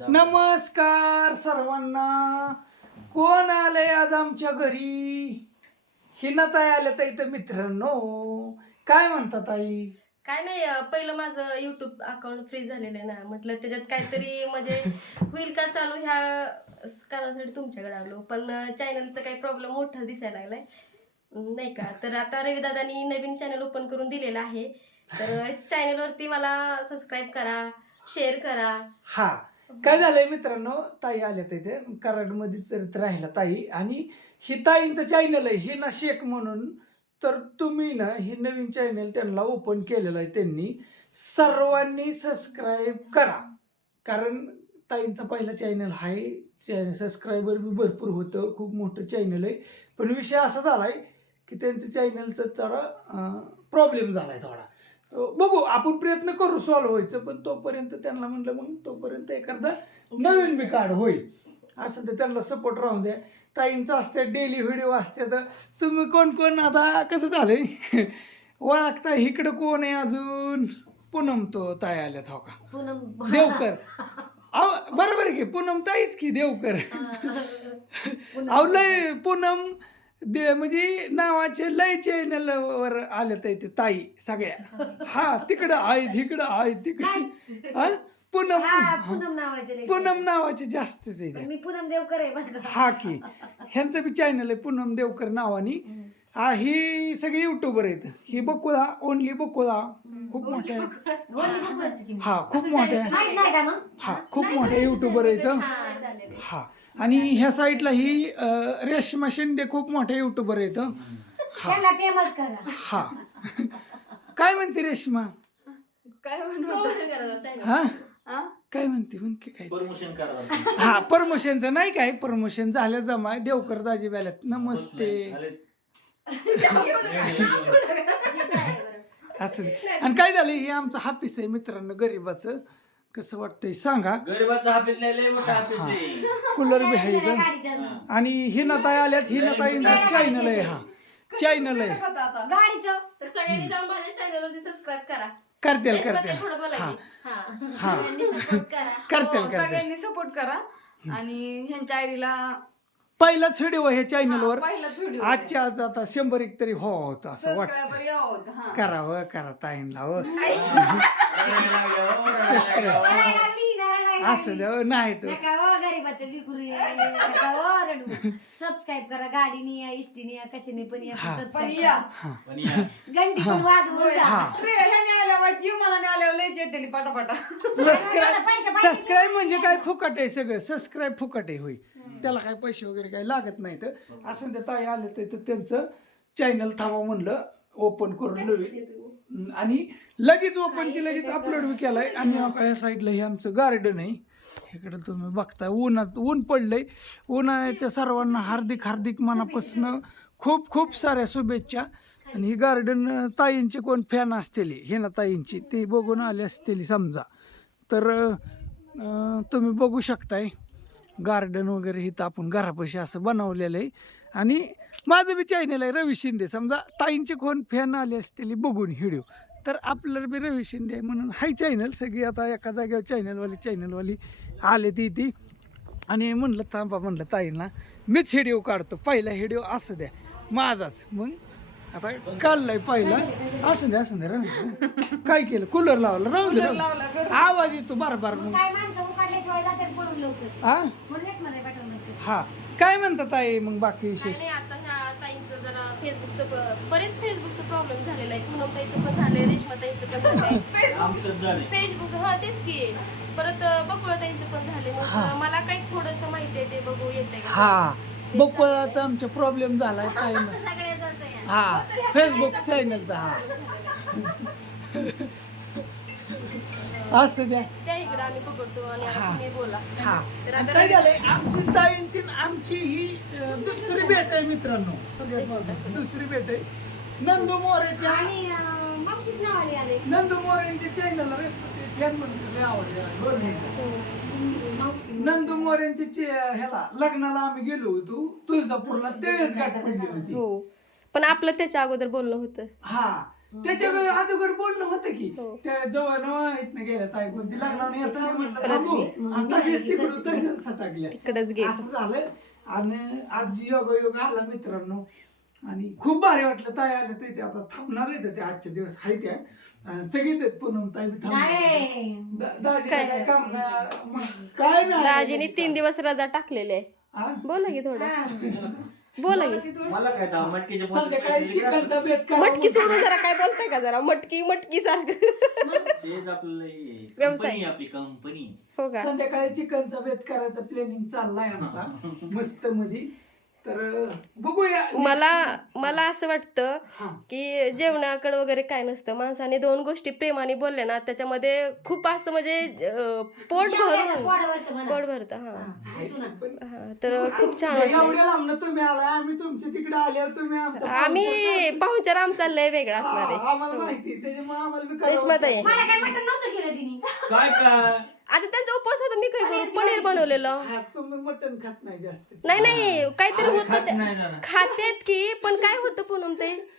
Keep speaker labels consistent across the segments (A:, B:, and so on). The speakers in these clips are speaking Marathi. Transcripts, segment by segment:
A: नमस्कार. सर्वांना. कोण आलंय आज आमच्या घरी? हिनाताई आल्या ताई तर मित्रांनो. काय म्हणतात आई
B: काय नाही अं, पहिलं माझं युट्यूब अकाउंट फ्री झालेलं आहे ना. म्हटलं त्याच्यात काहीतरी म्हणजे होईल का चालू ह्या कारणासाठी तुमच्याकडे आलो. पण चॅनलचं काही प्रॉब्लेम मोठा दिसायला लागलाय. अं, नाही का? तर आता रविदादानी नवीन चॅनल ओपन करून दिलेलं आहे. तर चॅनलवरती मला सबस्क्राईब करा शेअर करा.
A: हा. काय झालंय मित्रांनो? ताई आल्या तिथे कराडमध्येच राहिला ताई. आणि ही ताईंचं चॅनल आहे. हे ना शेख म्हणून. तर तुम्ही ना हे नवीन चॅनल त्यांना ओपन केलेलं आहे त्यांनी. सर्वांनी सबस्क्राईब करा. कारण ताईंचा पहिला चॅनल आहे. सबस्क्रायबर बी भरपूर होतं. खूप मोठं चॅनल आहे. पण विषय असा झाला आहे की त्यांचं चॅनलचं जरा प्रॉब्लेम झाला आहे थोडा. बघू आपण प्रयत्न करू सॉल्व्ह व्हायचं पण तोपर्यंत त्यांना म्हणलं मग तोपर्यंत एखादा नवीन बी कार्ड होईल. असं तर त्यांना सपोर्ट राहून द्या. ताईंचं असते डेली व्हिडिओ असते तर तुम्ही कोण कोण? आता कसं झालंय? ओळखता इकडं कोण आहे अजून? पूनम तो ताई आल्यात हो का?
B: पूनम.
A: देवकर. अहो बरोबर की पूनम ताईच की देवकर? अहो लय पूनम दे म्हणजे नावाचे लय चॅनल वर आले ते ताई सगळ्या. हा तिकडं आहे तिकडं आहे तिकडं. हा? पूनम
C: हा पूनम नावाचे लेकी.
A: पूनम नावाचे जास्त ते.
C: मी पूनम देवकर आहे बरं का.
A: हा की. ह्यांचं बी चॅनल आहे पूनम देवकर नावानी. हा ही सगळी युट्यूबर आहेत. ही बकुळा ओनली बकुळा. खूप मोठ्या
C: की.
A: हा खूप मोठ्या
C: माहीत नाही का मग?
A: हा खूप मोठ्या युट्यूबर आहेत हा. आणि ह्या साईडला ही रेश्मा शिंदे खूप मोठ्या युट्यूबर आहेत हा.
C: त्याला फेमस करा.
A: हा. काय म्हणते रेश्मा?
D: काय.
A: हा?
D: हा?
A: काय म्हणते म्हणते काय?
E: परमिशन करा
A: हा प्रमोशनचं नाही काय प्रमोशन झालं जमा. देवकर दाजी बेल्यात नमस्ते. असं. आणि काय झालं हे आमचं हापीस आहे मित्रांनो गरीबाचं. कसं वाटतंय? सांगा.
E: गरीबाचा हाफिस नाही लय मोठा हाफिस आहे.
A: कूलर बी आहे इथं. आणि हिनाताई आल्यात हिनाताईंचं चॅनल आहे हा. चॅनल आहे.
C: गाडीचं.
B: तर सगळ्यांनी जाऊन माझ्या चॅनलवरती सबस्क्राईब करा.
A: करतील करतील.
B: थोडं बोला
A: हा.
B: हा.
A: हा.
B: सगळ्यांनी support करा.
A: करतील
D: हो,
A: करतील.
D: सगळ्यांनी सपोर्ट करा. आणि ह्यांच्या आईला
A: पहिलाच व्हिडिओ ह्या चॅनलवर
D: पहिलाच व्हिडिओ
A: आजच्या आज आता शंभर एक तरी हो होत असं वाटतं.
D: सबस्क्रायबर यावं हा.
A: करावं करा ताईंला हो
E: रडायला लागल्या, हो, रडायला लागल्या, हो.
C: रडायला लागली ना रडायला
A: असं. द्यावं नाही तर.
C: नका हो गरीबाचं विकुरू नका हो रडू. सबस्क्राईब करा गाडीने या इष्टीने या कशाने पण या
A: हा.
D: पण
C: सबस्क्राईब
D: या.
A: हा.
E: पण या.
C: घंटी पण वाजवून जा.
A: हा.
D: रे, ह्याने आल्यावर लयच येते पटापटा.
A: सबस्क्राईब सबस्क्राईब म्हणजे काय फुकट आहे सगळं? सबस्क्राईब फुकट आहे होय. त्याला काय पैसे वगैरे काही लागत नाही तर असं ते ताई आले तर त्यांचं चॅनल थांबा म्हणलं ओपन करून नवीन आणि लगेच ओपन की लगेच अपलोड बी केलाय. आणि या साईडला हे आमचं गार्डन आहे. इकडं तुम्ही बघताय उन्हात ऊन पडलंय. उन्हाळ्याच्या सर्वांना हार्दिक हार्दिक मनापासून खूप खूप साऱ्या शुभेच्छा. आणि ही गार्डन ताईंचे कोण फॅन असतील हे ना ताईंची ते बघून आले असतील समजा. तर तुम्ही बघू शकताय. गार्डन वगैरे इथं आपण घरापाशी असं बनवलेलं आहे. आणि माझं बी चॅनल आहे रवी शिंदे. समजा ताईंचे कोण फॅन आले असतील बघून हिडिओ. तर आपल्याला बी रवी शिंदे आहे म्हणून हाय चॅनल सगळी आता एका जागेवर चॅनलवाली चॅनलवाली आले ती ती. आणि म्हणलं थांबा म्हणलं ताईंना मीच हिडिओ काढतो. पहिला हिडिओ असं द्या. माझाच. मग आता काढलाय पहिला. असं द्या असं राहून द्या. काय केलं? कूलर लावला. राहून दे राहून
D: लावला
A: दे. आवाज येतो बार बार. मग
C: काय माणसं उकाडल्याशिवाय जातात पळून लवकर.
A: हा
C: म्हणूनच मध्ये पाठवलं ते.
A: हा. काय म्हणतात ताई मग बाकी
B: काय
A: विशेष?
B: नाही आता ह्या ताईंचं जरा फेसबुकचं ब- बरेच फेसबुकचं प्रॉब्लेम झालेला आहे पूनम ताईचं पण झालंय रेश्मा ताईचं पण झालंय.
E: आमचं झालंय
B: फेसबुक हा तेच की. परत बकुळा ताईंचं पण झाले मग
A: हा.
B: मला काही थोडस माहिती आहे ते बघू येते का?
A: हा. बकुळाचा आमचा प्रॉब्लेम झालाय काय
B: आहे
A: हा फेसबुक चॅनलचा हा. असं द्या.
B: त्या इकडे आम्ही पकडतो आणि आता
A: हा.
B: तुम्ही बोला.
A: हा.
B: तर
A: आणि
B: आता
A: काय झालंय आमची ताईंची न आमची ही अं, दुसरी भेट आहे मित्रांनो. सगळ्यात महत्त्वाचं. दुसरी भेट आहे. नंदू मोरेच्या
C: आणि अं, मावशीच नावाने आले
A: नंदू मोरेंच्या फॅन मिनिटं.
C: मावशी
A: नंदू मोरेंच्या चे- ह्याला लग्नाला आम्ही गेलो होतो. तुळजापूरला त्यावेळेस गाठ पडली होती.
B: हो. पण आपलं त्याच्या अगोदर बोलणं होतं.
A: हा त्याच्या अगोदर बोलणं होतं की
B: हो.
A: त्या जवळ इथनं गेल्या ताई पण ती लग्नाने येताना म्हणलं थांबू आणि तसेच तिकडून तसेच सटाकल्या.
B: तिकडेच गेलं.
A: असं झालं. आणि आज योग योग आला मित्रांनो. आणि खूप भारी वाटलं ताई तर ते आता थांबणार आहेत ते आजचे दिवस हाय त्या सगळीच आहेत पूनम ताई बी थांबणार काय? काम नाही मग काय नाही.
B: दाजीने तीन दिवस रजा टाकलेली आहे? बोला की थोडं. बोला की.
E: मला काय दहा मटकीचे
A: संध्याकाळी चिकनचा बेत करा
B: मटकी सोडून जरा काय बोलताय का जरा? मटकी मटकी सारखं.
E: तेच आपलं हे
B: व्यवसाय.
E: कंपनी आपली कंपनी.
B: हो का?
A: संध्याकाळी चिकनचा बेत करायचा प्लॅनिंग चाललाय आमचा. मस्त मध्ये तर बघूया
B: मला मला असं वाटतं. की जेवणाकडे वगैरे काय नसतं. माणसाने दोन गोष्टी प्रेमाने बोलल्या ना त्याच्यामध्ये खूप असं म्हणजे पोट भरून
C: म्हणा.
B: पोट भरतं हा. हा, तर खूप छान वाटलं.
A: एवढ्या लांब तुम्ही आलाय आम्ही तुमच्या तिकडे आल्यावर तुम्ही आमचा
B: आम्ही पाहुणचार आमचा लय वेगळा असणार आहे.
A: आम्हाला माहिती त्याच्यामुळे आम्हाला बी करावं
B: रेश्माताई
C: काय
E: काय काय
B: आता त्यांचा उपवास होता मी काय करू? पनीर बनवलेलं.
A: हा तुम्ही मटण खात नाही जास्त.
B: नाही नाही काहीतरी होतं
E: खात
B: ते-
E: नाही जरा.
B: खातेत की पण काय होतं पूनम ते?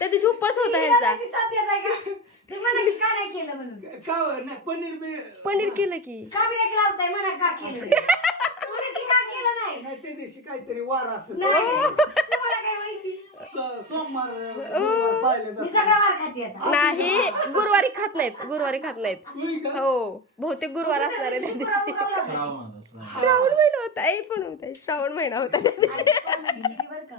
B: त्या दिवशी उपवास होता ह्यांचा.
C: त्याची साथ येत आहे का? ते म्हणा की का नाही केलं म्हणून?
A: का हो? नाही पनीर बी
B: पनीर केलं की.
C: का बी नाही लावताय म्हणा का केलं? म्हणा की का केलं नाही?
A: नाही त्या दिवशी काहीतरी वार
C: नाही. मी
A: जातात
C: सगळा वार खाते आता.
B: नाही गुरुवारी खात नाहीत गुरुवारी खात नाहीत? हो बहुतेक गुरुवार असणार आहे त्या दिवशी.
E: श्रावण
B: महिना होता. पण होता श्रावण महिना होता त्या दिवशी.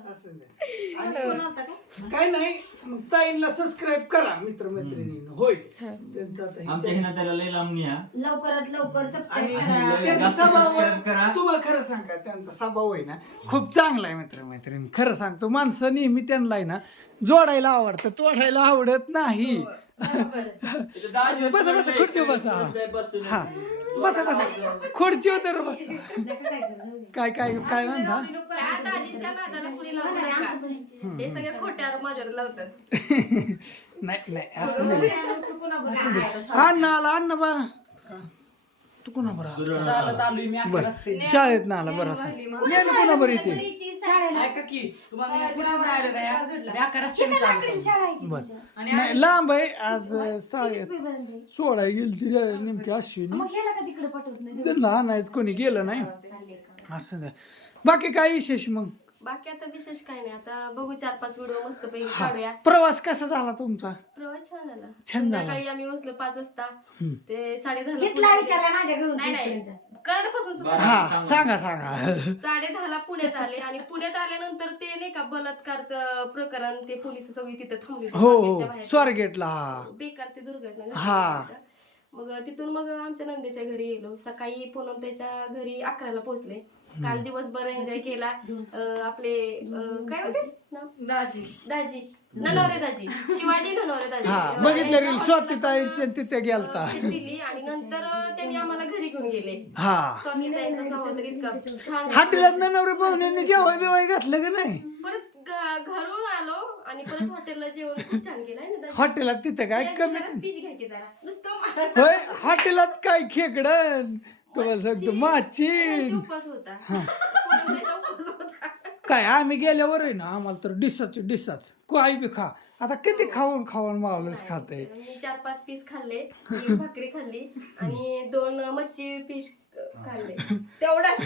A: असं नाही. आणि काय नाही मग ताईंना सबस्क्राईब करा मित्रमैत्रिणींनी. होय. त्यांचं आता हे
E: आमच्या हिनं त्याला लय लांब न्या
C: लवकरात लवकर सबस्क्राईब करा.
E: लय
A: त्यांचा
E: जास्त
A: स्वभाव
E: subscribe करा.
A: तुम्हाला खरं सांगा त्यांचा स्वभाव आहे ना खूप चांगला आहे मित्रमैत्रिणी. खरं सांगतो माणसं नेहमी त्यांना आहे ना जोडायला आवडतं तोडायला आवडत नाही. बसा बसा खुर्चीवर बसा. हा. बसा बसा तर बसा. काय काय काय म्हणता?
B: कुणी. हे सगळे खोट्यावर माझ्यावर लावतात.
A: नाही नाही असं नाही अण्णा आला अण्णा बा. तू कुणा बरं. बरं शाळेत ना आला बरं. असं नाही कुणा बरं इथे बर. नाही लांब आहे आज सोळा गेली ती रे, नेमकी अश्विनी
C: मग गेला का तिकडे पाठवत नाही
A: त्यांना आणायचं कोणी गेलं नाही.
C: चालले का?
A: असं नाही बाकी काय विशेष मग?
B: बाकी आता विशेष काय नाही. आता बघू चार पाच व्हिडिओ मस्त पैकी काढूया.
A: प्रवास कसा झाला तुमचा?
B: प्रवास छान झाला.
A: छान झाला.
B: संध्याकाळी आम्ही बसलो पाच वाजता. ते साडे
C: घेतला
B: दहा
C: विचारला माझ्या घरून
B: नाही नाही. कराडपासून
A: हा सांगा सांगा.
B: साडे दहाला पुण्यात आले आणि पुण्यात आल्यानंतर ते नाही का बलात्कारचं प्रकरण ते पोलीस सगळी तिथे थांबली होती
A: हो
B: स्वारगेटच्या
A: हो
B: बाहेर.
A: स्वारगेटला हा.
B: बेकार ते दुर्घटना झाली
A: हा.
B: तिथं. मग तिथून मग आमच्या नंदेच्या घरी गेलो. सकाळी पूनम त्याच्या घरी अकराला पोहोचले. काल दिवसभर एन्जॉय केला. अं, आपले अं, काय होते? नाव?
D: दाजी.
B: दाजी. ननवरे दाजी शिवाजी ननवरे
A: हा
B: अं,
A: बघितलं रील.
B: यांच्या
A: स्वातीताईंच्या तिथे गेलता.
B: दिली आणि नंतर त्यांनी आम्हाला घरी घेऊन गेले.
A: हा.
B: स्वातीताईंचा सहोदर इतका छान
A: हॉटेलात नवरे पाहुण्यांनी जेवाय बिवाय घातलं का नाही?
B: परत घरून आलो आणि परत हॉटेलला जेवण खूप छान केलं आहे ना दाजी?
A: हॉटेलात तिथे काय कमी
B: घ्या की जरा. नुसतं
A: होय हॉटेलात काय खेकडं तुम्हाला सांगतो माची
B: त्यांचा उपवास होता. पूनमताईचा उपवास होता?
A: काय? आम्ही गेल्यावर आहे ना आम्हाला तर डिसाच डिसाच काही बी खा. आता किती खाऊन खाऊन मावलंच खाते.
B: मी चार पाच पीस खाल्ले एक भाकरी खाल्ली आणि दोन मच्छी पीस खाल्ले. तेवढा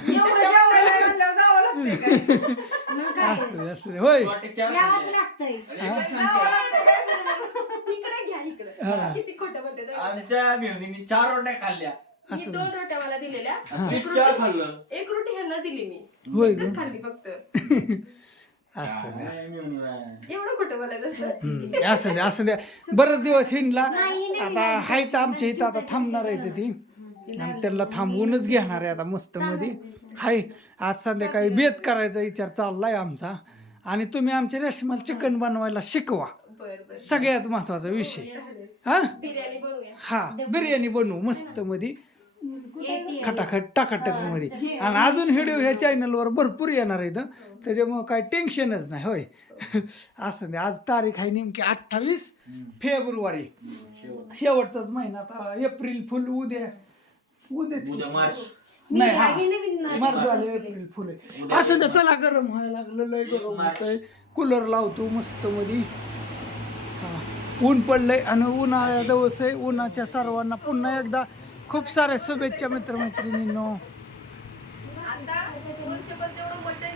C: मग काय?
A: असं असं होय.
E: वाटेच्या
C: यावंच लागतंय.
B: इकडे घ्या इकडे.
A: हा.
B: किती खोटं म्हणते ते.
E: आमच्या मेहंदीने चार रोट्या खाल्ल्या.
B: मी दोन रोट्या मला दिलेल्या. एक
E: चार
B: रोटी
E: खाल्लं.
B: एक रोटी ह्यांना दिली मी.
A: होय
B: एकच
A: ग?
B: खाल्ली फक्त.
A: असं नाही
E: काय मेहुणी बाय.
B: एवढं खोटं बोलायचं असतं.
A: हम्म, असं द्या असं द्या बरेच दिवस हिंडला. आता हाय तर आमच्या इथं आता थांबणार आहे ती आणि त्यांना थांबवूनच घेणार आहे आता मस्त मध्ये हाय आज संध्याकाळी बेत करायचा विचार चाललाय आमचा. आणि तुम्ही आमच्या रेशमाल चिकन बनवायला शिकवा.
B: बरं बरं.
A: सगळ्यात महत्त्वाचा विषय. हा?
B: बिर्याणी बनवूया.
A: हा बिर्याणी बनवू मस्त मध्ये खटाखट टाकाटकमध्ये. आणि अजून व्हिडिओ ह्या चॅनलवर भरपूर येणार आहेत. त्याच्यामुळं काय टेन्शनच नाही होय. असं नाही. आज तारीख आहे नेमकी अठ्ठावीस फेब्रुवारी. शेवटचाच महिना आता. एप्रिल फुल उद्या.
E: उद्या
A: उद्या
E: मार्च.
A: नाही हा. मार्च. झालं एप्रिल फुल आहे. असं तर चला गरम व्हायला लागलं लय गरम होतंय. कूलर लावतो मस्त मध्ये ऊन पडलंय आणि उन्हाळ्या दिवस आहे. उन्हाच्या सर्वांना पुन्हा एकदा खूप साऱ्या शुभेच्छा मित्रमैत्रिणींनो.
B: आता वर्षभर जेवढं मटण